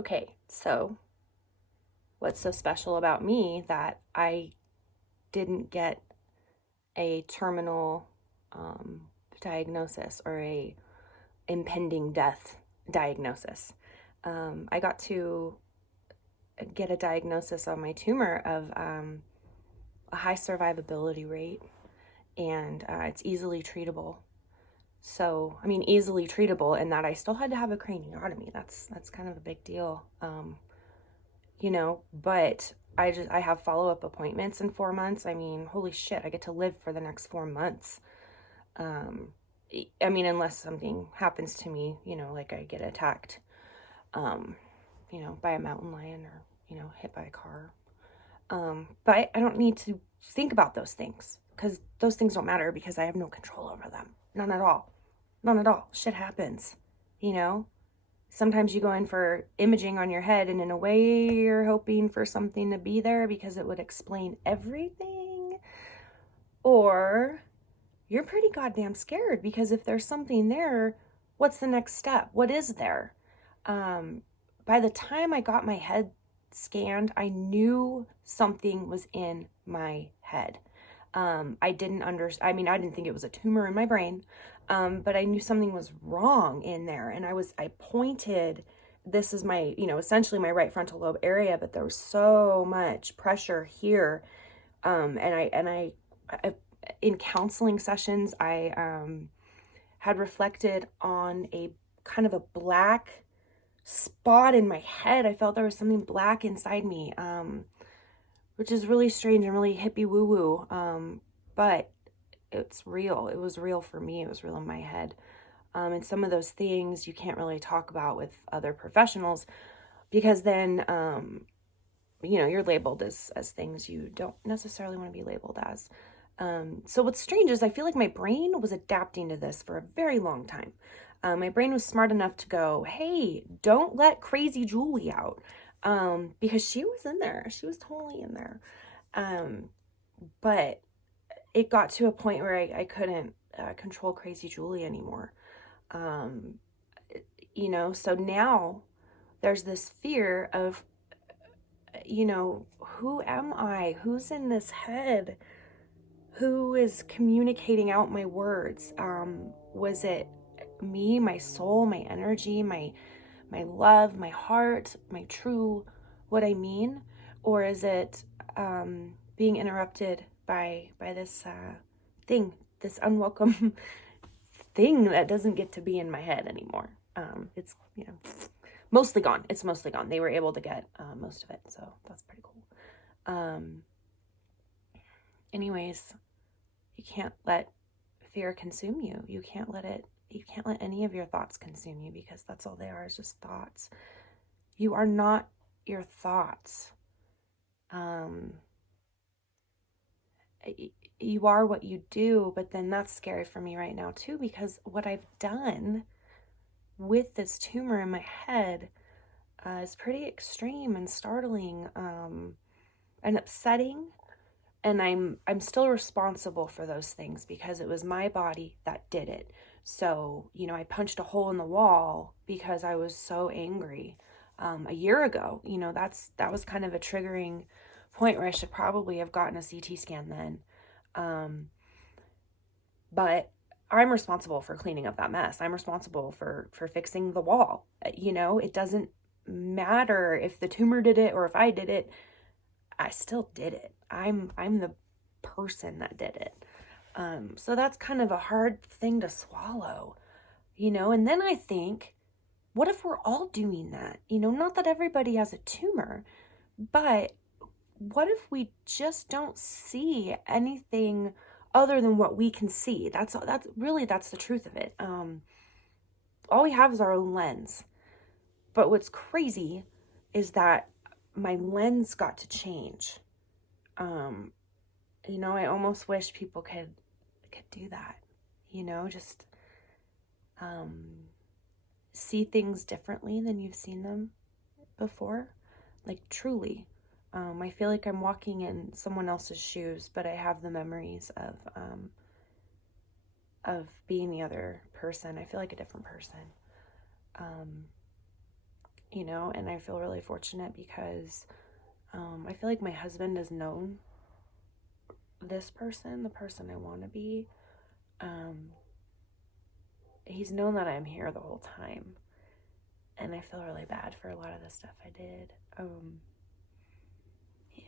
Okay, so what's so special about me that I didn't get a terminal um, diagnosis or a impending death diagnosis? I got to get a diagnosis on my tumor of a high survivability rate, and it's easily treatable. So, I mean, easily treatable in that I still had to have a craniotomy. That's kind of a big deal. But I have follow-up appointments in 4 months. I mean, holy shit, I get to live for the next 4 months. Um, I mean, unless something happens to me, like I get attacked, um, by a mountain lion or, hit by a car. But I don't need to think about those things because those things don't matter because I have no control over them. None at all. None at all. Shit happens, you know? Sometimes you go in for imaging on your head, and in a way, you're hoping for something to be there because it would explain everything. Or you're pretty goddamn scared because if there's something there, what's the next step? What is there? Um, by the time I got my head scanned, I knew something was in my head. I didn't I mean, I didn't think it was a tumor in my brain, but I knew something was wrong in there. And I pointed, this is my, essentially my right frontal lobe area, but there was so much pressure here. I in counseling sessions, I had reflected on a kind of a black spot in my head. I felt there was something black inside me, which is really strange and really hippie woo woo. But it's real. It was real for me. It was real in my head. And some of those things you can't really talk about with other professionals because then, you're labeled as things you don't necessarily want to be labeled as. So what's strange is I feel like my brain was adapting to this for a very long time. My brain was smart enough to go, hey, don't let crazy Julie out. Because she was in there. She was totally in there. But it got to a point where I couldn't control crazy Julie anymore. So now there's this fear of, who am I? Who's in this head? Who is communicating out my words? Was it me, my soul, my energy, my love, my heart, my true what I mean? Or is it being interrupted by this thing, this unwelcome thing that doesn't get to be in my head anymore? It's mostly gone. It's mostly gone. They were able to get most of it, so that's pretty cool. Anyways, you can't let fear consume you. You can't let any of your thoughts consume you because that's all they are, is just thoughts. You are not your thoughts. You are what you do, but then that's scary for me right now too, because what I've done with this tumor in my head is pretty extreme and startling and upsetting. And I'm still responsible for those things because it was my body that did it. So, I punched a hole in the wall because I was so angry a year ago. That was kind of a triggering point where I should probably have gotten a CT scan then. But I'm responsible for cleaning up that mess. I'm responsible for fixing the wall. It doesn't matter if the tumor did it or if I did it. I still did it. I'm the person that did it. So that's kind of a hard thing to swallow, and then I think, what if we're all doing that? Not that everybody has a tumor, but what if we just don't see anything other than what we can see? That's the truth of it. All we have is our own lens. But what's crazy is that my lens got to change. I almost wish people could do that, just see things differently than you've seen them before. Like truly. I feel like I'm walking in someone else's shoes, but I have the memories of being the other person. I feel like a different person. you know, and I feel really fortunate because I feel like my husband has known this person, the person I want to be. He's known that I'm here the whole time, and I feel really bad for a lot of the stuff I did. Yeah.